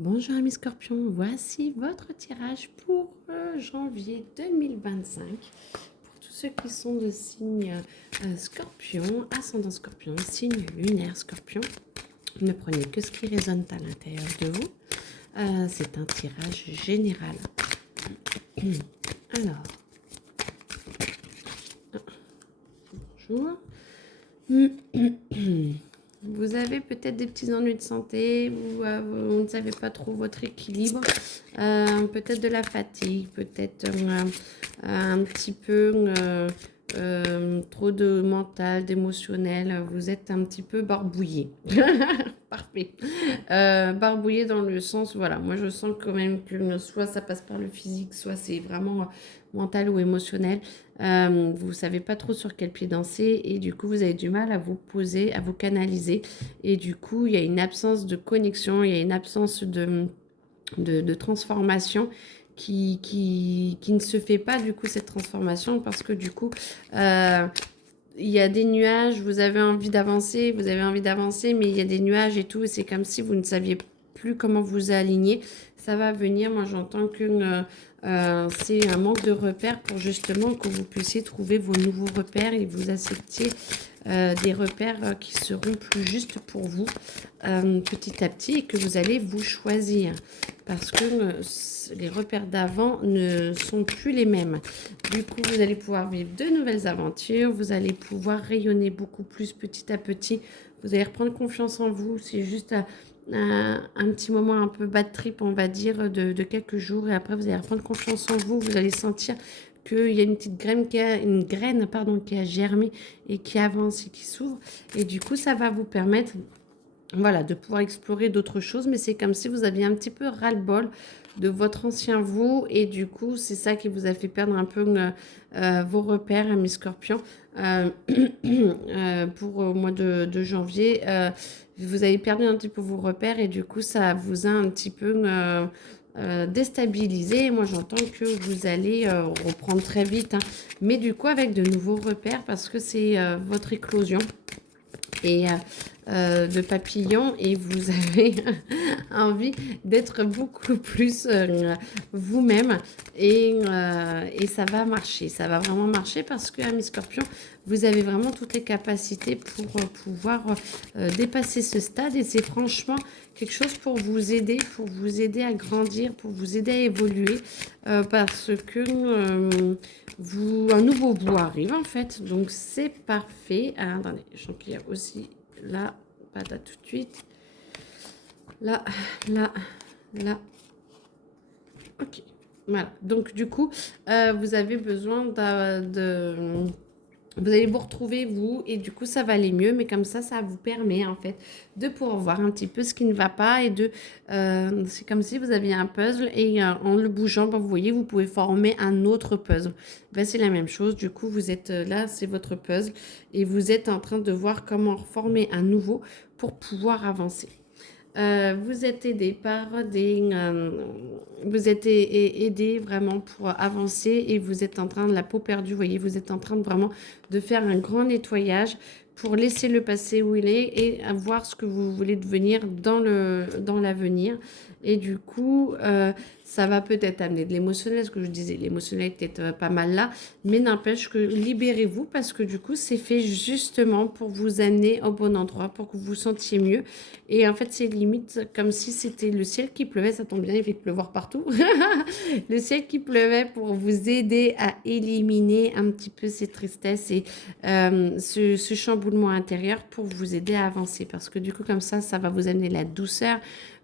Bonjour amis scorpions, voici votre tirage pour janvier 2025. Pour tous ceux qui sont de signe scorpion, ascendant scorpion, signe lunaire scorpion, ne prenez que ce qui résonne à l'intérieur de vous. C'est un tirage général. Alors, bonjour. Vous avez peut-être des petits ennuis de santé, vous ne savez pas trop votre équilibre, peut-être de la fatigue, peut-être un petit peu trop de mental, d'émotionnel, vous êtes un petit peu barbouillé. Parfait. Barbouillé dans le sens, voilà, moi je sens quand même que soit ça passe par le physique, soit c'est vraiment mental ou émotionnel. Vous ne savez pas trop sur quel pied danser et du coup vous avez du mal à vous poser, à vous canaliser et du coup il y a une absence de connexion, il y a une absence de transformation qui ne se fait pas du coup cette transformation parce que du coup il y a des nuages, vous avez envie d'avancer, mais il y a des nuages et tout, et c'est comme si vous ne saviez plus comment vous aligner. Ça va venir, moi j'entends que c'est un manque de repères pour justement que vous puissiez trouver vos nouveaux repères et vous acceptiez des repères qui seront plus justes pour vous petit à petit et que vous allez vous choisir parce que les repères d'avant ne sont plus les mêmes. Du coup, vous allez pouvoir vivre de nouvelles aventures, vous allez pouvoir rayonner beaucoup plus petit à petit, vous allez reprendre confiance en vous, c'est juste un petit moment un peu bad trip, on va dire, de quelques jours et après vous allez reprendre confiance en vous, vous allez sentir qu'il y a une petite graine pardon, qui a germé et qui avance et qui s'ouvre. Et du coup, ça va vous permettre voilà, de pouvoir explorer d'autres choses. Mais c'est comme si vous aviez un petit peu ras-le-bol de votre ancien vous. Et du coup, c'est ça qui vous a fait perdre un peu vos repères, mes scorpions, pour au mois de janvier. Vous avez perdu un petit peu vos repères et du coup, ça vous a un petit peu déstabilisé. Moi, j'entends que vous allez reprendre très vite, hein, mais du coup, avec de nouveaux repères parce que c'est votre éclosion et de papillons et vous avez envie d'être beaucoup plus vous-même et ça va marcher, ça va vraiment marcher parce que, mes scorpions, vous avez vraiment toutes les capacités pour pouvoir dépasser ce stade et c'est franchement quelque chose pour vous aider à grandir, pour vous aider à évoluer parce que un nouveau vous arrive en fait, donc c'est parfait. Alors, attendez, je sens qu'il y a aussi là, pas là tout de suite, là, là, là, ok, voilà. Donc du coup, vous avez besoin vous allez vous retrouver, vous, et du coup, ça va aller mieux. Mais comme ça vous permet, en fait, de pouvoir voir un petit peu ce qui ne va pas. Et c'est comme si vous aviez un puzzle et en le bougeant, ben, vous voyez, vous pouvez former un autre puzzle. Ben, c'est la même chose. Du coup, vous êtes là, c'est votre puzzle. Et vous êtes en train de voir comment former un nouveau pour pouvoir avancer. Vous êtes aidé par vous êtes aidé vraiment pour avancer et vous êtes en train de la peau perdue, vous voyez, vous êtes en train de vraiment de faire un grand nettoyage pour laisser le passé où il est et voir ce que vous voulez devenir dans l'avenir. Et du coup, ça va peut-être amener de l'émotionnel, ce que je disais, l'émotionnel est peut-être pas mal là, mais n'empêche que libérez-vous parce que du coup, c'est fait justement pour vous amener au bon endroit, pour que vous vous sentiez mieux. Et en fait, c'est limite comme si c'était le ciel qui pleuvait, ça tombe bien, il fait pleuvoir partout. Le ciel qui pleuvait pour vous aider à éliminer un petit peu ces tristesses et ce chamboulement intérieur pour vous aider à avancer. Parce que du coup, comme ça va vous amener la douceur.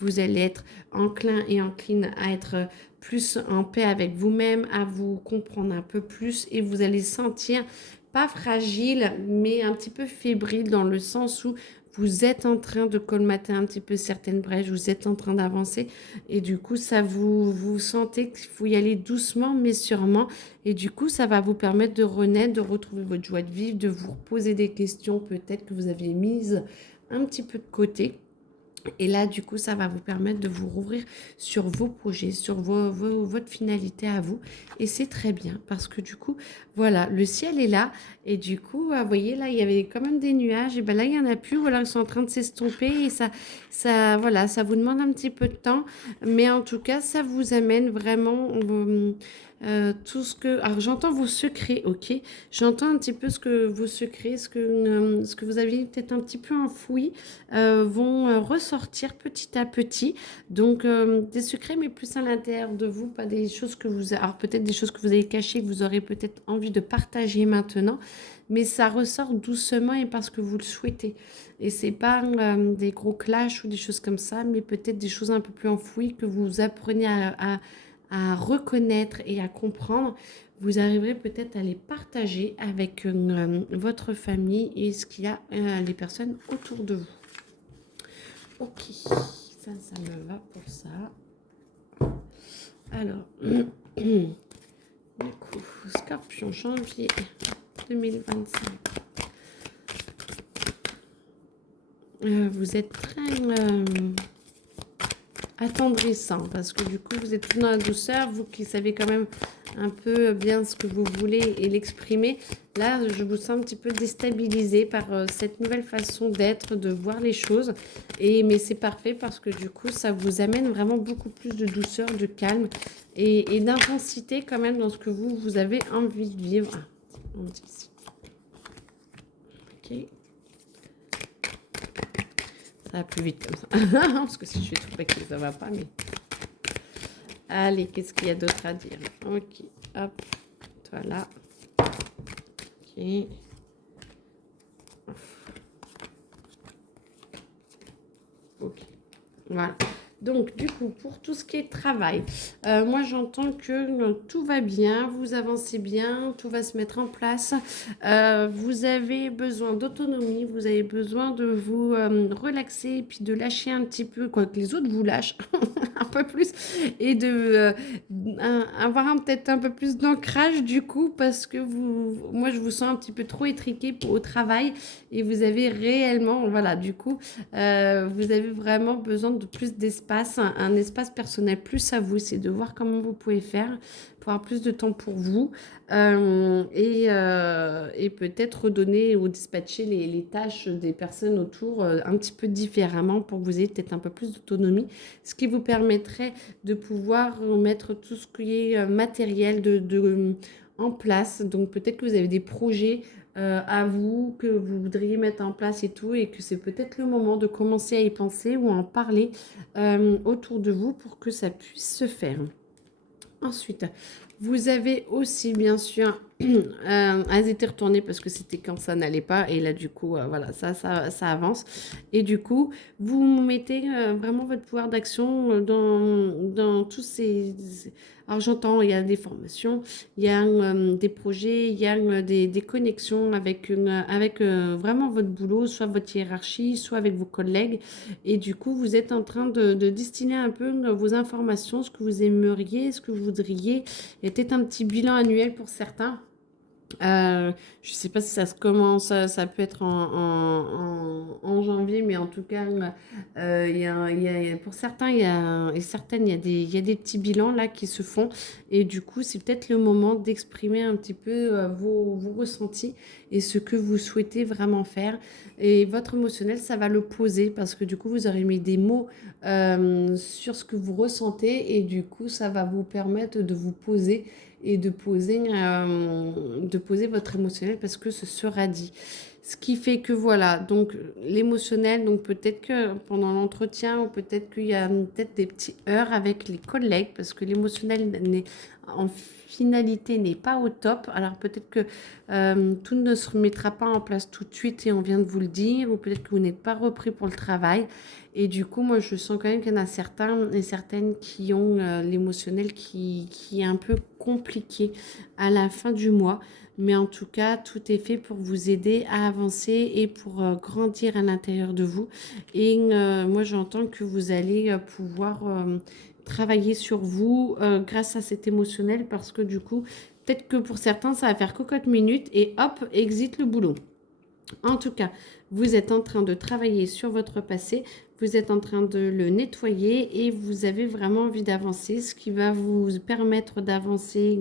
Vous allez être enclin et encline à être plus en paix avec vous-même, à vous comprendre un peu plus et vous allez sentir pas fragile, mais un petit peu fébrile dans le sens où vous êtes en train de colmater un petit peu certaines brèches, vous êtes en train d'avancer et du coup, vous sentez qu'il faut y aller doucement mais sûrement et du coup, ça va vous permettre de renaître, de retrouver votre joie de vivre, de vous reposer des questions peut-être que vous aviez mises un petit peu de côté. Et là, du coup, ça va vous permettre de vous rouvrir sur vos projets, sur votre finalité à vous. Et c'est très bien parce que du coup, voilà, le ciel est là. Et du coup, vous voyez, là, il y avait quand même des nuages. Et ben là, il n'y en a plus. Voilà, ils sont en train de s'estomper. Et voilà, ça vous demande un petit peu de temps. Mais en tout cas, ça vous amène vraiment tout ce que... Alors, j'entends vos secrets, ok? J'entends un petit peu ce que vos secrets, ce que vous aviez peut-être un petit peu enfoui vont ressortir petit à petit. Donc, des secrets, mais plus à l'intérieur de vous, pas des choses que vous... Alors, peut-être des choses que vous avez cachées, que vous aurez peut-être envie de partager maintenant, mais ça ressort doucement et parce que vous le souhaitez. Et c'est pas des gros clashs ou des choses comme ça, mais peut-être des choses un peu plus enfouies que vous apprenez à reconnaître et à comprendre. Vous arriverez peut-être à les partager avec votre famille et ce qu'il y a les personnes autour de vous. Ok, ça me va pour ça. Alors, du coup, Scorpion, janvier 2025. Vous êtes très attendrissant parce que du coup, vous êtes tout dans la douceur, vous qui savez quand même un peu bien ce que vous voulez et l'exprimer. Là, je vous sens un petit peu déstabilisé par cette nouvelle façon d'être, de voir les choses. Mais c'est parfait parce que du coup, ça vous amène vraiment beaucoup plus de douceur, de calme et d'intensité quand même dans ce que vous avez envie de vivre. Ah, on dit ici. Ok. Ça va plus vite comme ça. Parce que si je fais tout paquet, ça va pas. Mais allez, qu'est-ce qu'il y a d'autre à dire? Ok, hop, toi là. Ok. Ok, voilà. Donc, du coup, pour tout ce qui est travail, moi, j'entends que tout va bien, vous avancez bien, tout va se mettre en place. Vous avez besoin d'autonomie, vous avez besoin de vous relaxer et puis de lâcher un petit peu, quoi que les autres vous lâchent un peu plus et de avoir peut-être un peu plus d'ancrage du coup parce que moi, je vous sens un petit peu trop étriqué au travail et vous avez réellement, voilà, du coup, vous avez vraiment besoin de plus d'espace, un espace personnel plus à vous. C'est de voir comment vous pouvez faire pour avoir plus de temps pour vous et peut-être redonner ou dispatcher les tâches des personnes autour un petit peu différemment pour que vous ayez peut-être un peu plus d'autonomie, ce qui vous permettrait de pouvoir mettre tout ce qui est matériel en place. Donc peut-être que vous avez des projets à vous, que vous voudriez mettre en place et tout, et que c'est peut-être le moment de commencer à y penser ou à en parler autour de vous pour que ça puisse se faire. Ensuite, vous avez aussi bien sûr hésité à retourner parce que c'était quand ça n'allait pas et là du coup voilà ça avance et du coup vous mettez vraiment votre pouvoir d'action dans tous alors j'entends il y a des formations, il y a des projets, il y a des connexions avec vraiment votre boulot, soit votre hiérarchie, soit avec vos collègues et du coup vous êtes en train de distiller un peu vos informations, ce que vous aimeriez, ce que vous voudriez. Il y a peut-être un petit bilan annuel pour certains. Je ne sais pas si ça se commence, ça peut être en janvier, mais en tout cas, pour certains et certaines, il y a des petits bilans là qui se font. Et du coup, c'est peut-être le moment d'exprimer un petit peu vos ressentis et ce que vous souhaitez vraiment faire. Et votre émotionnel, ça va le poser parce que du coup, vous aurez mis des mots sur ce que vous ressentez et du coup, ça va vous permettre de vous poser et de poser votre émotionnel parce que ce sera dit. Ce qui fait que voilà, donc l'émotionnel, donc peut-être que pendant l'entretien ou peut-être qu'il y a peut-être des petits heurts avec les collègues parce que l'émotionnel en finalité n'est pas au top. Alors peut-être que tout ne se remettra pas en place tout de suite et on vient de vous le dire ou peut-être que vous n'êtes pas repris pour le travail. Et du coup, moi, je sens quand même qu'il y en a certains et certaines qui ont l'émotionnel qui est un peu compliqué à la fin du mois. Mais en tout cas, tout est fait pour vous aider à avancer et pour grandir à l'intérieur de vous. Et moi, j'entends que vous allez pouvoir travailler sur vous grâce à cet émotionnel parce que du coup, peut-être que pour certains, ça va faire cocotte minute et hop, exit le boulot. En tout cas, vous êtes en train de travailler sur votre passé. vous êtes en train de le nettoyer et vous avez vraiment envie d'avancer, ce qui va vous permettre d'avancer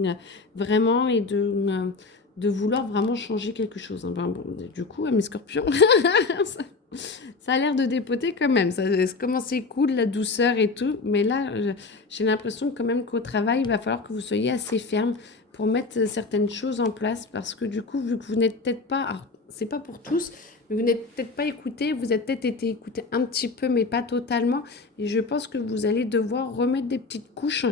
vraiment et de vouloir vraiment changer quelque chose. Ben bon, du coup, mes scorpions, ça a l'air de dépoter quand même. Ça commence c'est cool, la douceur et tout. Mais là, j'ai l'impression quand même qu'au travail, il va falloir que vous soyez assez ferme pour mettre certaines choses en place. Parce que du coup, vu que vous n'êtes peut-être pas... Alors, c'est pas pour tous, mais vous n'êtes peut-être pas écouté. Vous avez peut-être été écouté un petit peu, mais pas totalement. Et je pense que vous allez devoir remettre des petites couches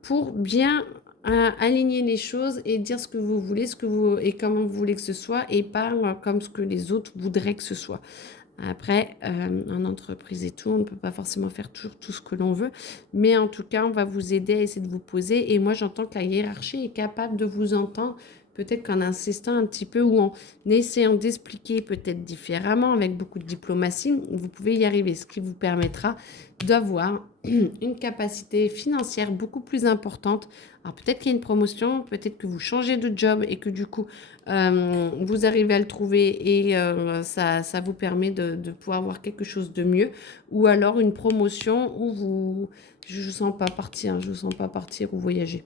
pour bien aligner les choses et dire ce que vous voulez, ce que vous et comment vous voulez que ce soit, et pas comme ce que les autres voudraient que ce soit. Après, en entreprise et tout, on ne peut pas forcément faire toujours tout ce que l'on veut, mais en tout cas, on va vous aider à essayer de vous poser. Et moi, j'entends que la hiérarchie est capable de vous entendre, peut-être qu'en insistant un petit peu ou en essayant d'expliquer peut-être différemment, avec beaucoup de diplomatie, vous pouvez y arriver, ce qui vous permettra d'avoir une capacité financière beaucoup plus importante. Alors peut-être qu'il y a une promotion, peut-être que vous changez de job et que du coup, vous arrivez à le trouver et ça vous permet de pouvoir avoir quelque chose de mieux. Ou alors une promotion où vous... Je ne vous sens pas partir, je ne vous sens pas partir ou voyager.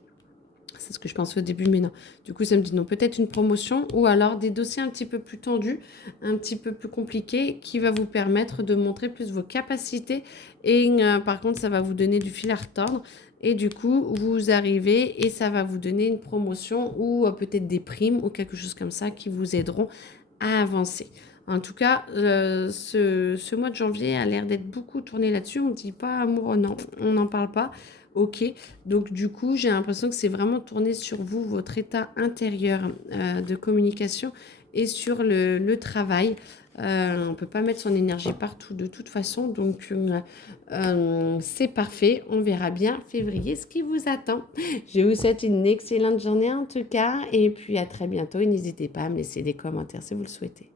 C'est ce que je pensais au début, mais non. Du coup, ça me dit non. Peut-être une promotion ou alors des dossiers un petit peu plus tendus, un petit peu plus compliqués, qui va vous permettre de montrer plus vos capacités. Et par contre, ça va vous donner du fil à retordre. Et du coup, vous arrivez et ça va vous donner une promotion ou peut-être des primes ou quelque chose comme ça qui vous aideront à avancer. En tout cas, ce mois de janvier a l'air d'être beaucoup tourné là-dessus. On ne dit pas amoureux, non, on n'en parle pas. Ok, donc du coup, j'ai l'impression que c'est vraiment tourné sur vous, votre état intérieur de communication et sur le travail. On ne peut pas mettre son énergie partout de toute façon, donc c'est parfait. On verra bien février ce qui vous attend. Je vous souhaite une excellente journée en tout cas, et puis à très bientôt. Et n'hésitez pas à me laisser des commentaires si vous le souhaitez.